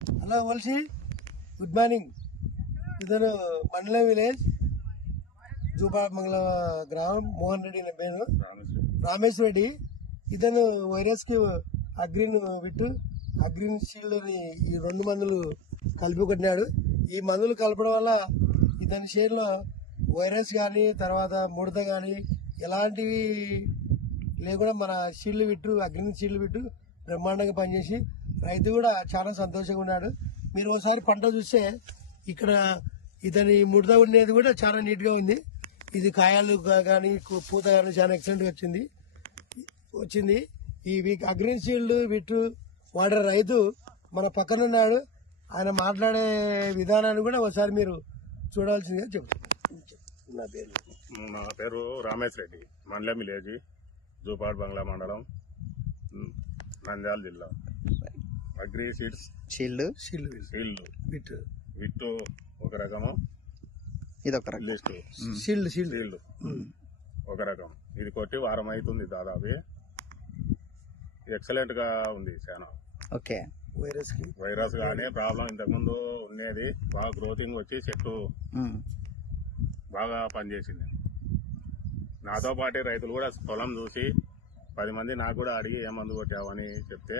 Hello వల్సి, good morning. ఇతను మండలం village జూపామంగళ గ్రామం, మోహన్ రెడ్డి నా పేరు, రామేష్ రెడ్డి. ఇతను వైరస్ కి అగ్రిన్ విట్టు, అగ్రిన్ షీల్డ్ ని ఈ 2 మందులు కలిపి కొట్టినాడు. ఈ మందులు కలపడం వల్ల ఇతని షేర్లో వైరస్ గాని, తర్వాత ముడత గాని ఎలాంటివి లేకుండా మన షీల్డ్ విట్టు, అగ్రిన్ షీల్డ్ విట్టు బ్రహ్మాండంగా పనిచేసి రైతు కూడా చాలా సంతోషంగా ఉన్నాడు. మీరు ఒకసారి పంట చూస్తే ఇక్కడ ఇతని ముడత ఉండేది కూడా చాలా నీట్ గా ఉంది. ఇది కాయలు కానీ పూత కానీ చాలా ఎక్సలెంట్ గా వచ్చింది. ఈ అగ్రిన్ షీల్డ్ విట్టు వాడే రైతు మన పక్కన ఉన్నాడు. ఆయన మాట్లాడే విధానాన్ని కూడా ఒకసారి మీరు చూడాల్సిందిగా చెప్తాను. నా పేరు రామేష్ రెడ్డి, మండలం విలేజ్ జూపాడ్ బంగ్లా మండలం, నంద్యాల జిల్లా. అగ్రి సీడ్స్ షీల్డ్ విట్టు ఒక రకము, ఇది ఒక రకం లిస్ట్ షీల్డ్ ఒక రకం. ఇది కొట్టి వారం అవుతుంది దాదాపు. ఎక్సలెంట్ గా ఉంది చాలా. ఓకే, వైరస్ గానే ప్రాబ్లం ఇంతకు ముందు ఉండేది, బాగా గ్రోతింగ్ వచ్చి చెట్టు బాగా పనిచేసింది. నాతో పాటు రైతులు కూడా పొలం చూసి 10 మంది నాకు కూడా అడిగి ఏ మందు కొట్టావని చెప్తే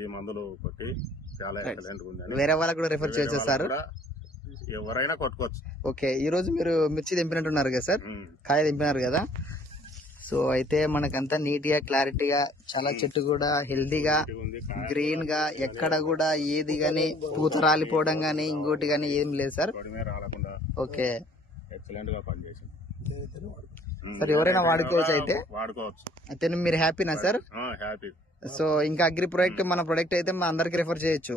ఈ మందులు కొట్టి చాలా ఎక్సలెంట్ ఉంది. వేరే వాళ్ళకి కూడా రిఫర్ చేయొచ్చు సార్, ఎవరైనా కొట్టుకోవచ్చు. ఓకే, ఈ రోజు మీరు మిర్చి తెంపినట్టున్నారు కదా సార్, కాయ తెంపినారు కదా. సో అయితే మనకంతా నీట్ గా, క్లారిటీగా, చాలా చెట్టు కూడా హెల్దీగా, గ్రీన్ గా, ఎక్కడ కూడా ఏది గానీ పూత రాలిపోవడం గానీ ఇంకోటి గానీ ఏం లేదు సార్. ఓకే, ఎక్సలెంట్ గా పనిచేసింది సార్. ఎవరైనా వాడుకోవచ్చు అయితే మీరు హ్యాపీనా సార్? హ్యాపీ. సో ఇంకా అగ్రి ప్రొడక్ట్, మన ప్రొడక్ట్ అయితే అందరికి రిఫర్ చేయొచ్చు,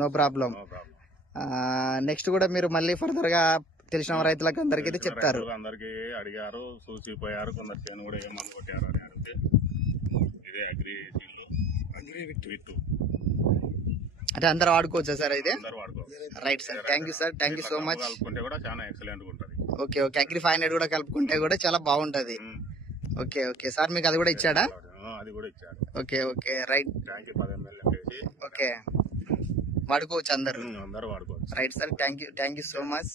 నో ప్రాబ్లం. నెక్స్ట్ కూడా మీరు మళ్ళీ ఫర్దర్ గా తెలిసిన రైతులకు అందరికి అయితే చెప్తారు. అందరికి అడిగారు, చూసిపోయారు, కొందరు చేను కూడా ఏ మందు కొట్టారు అని అడిగితే ఇదే అగ్రి విట్టు అంటే అందరు వాడుకోవచ్చా సార్? అయితే అందరూ వాడుకోవచ్చు. Right sir, thank you sir, thank you so much. కలుపుకుంటే కూడా చాలా ఎక్సలెంట్ గా ఉంటది. ఓకే ఓకే, అగ్రి 500 కూడా కలుపుకుంటే కూడా చాలా బాగుంటది. ఓకే ఓకే సార్, మీకు అది కూడా ఇచ్చాడా? అది కూడా ఇచ్చాడు. Okay okay, right. Tank 10 ml వేసి ఓకే, వాడుకోవచ్చు అందరు. వాడుకోవచ్చు. Right sir, thank you so much.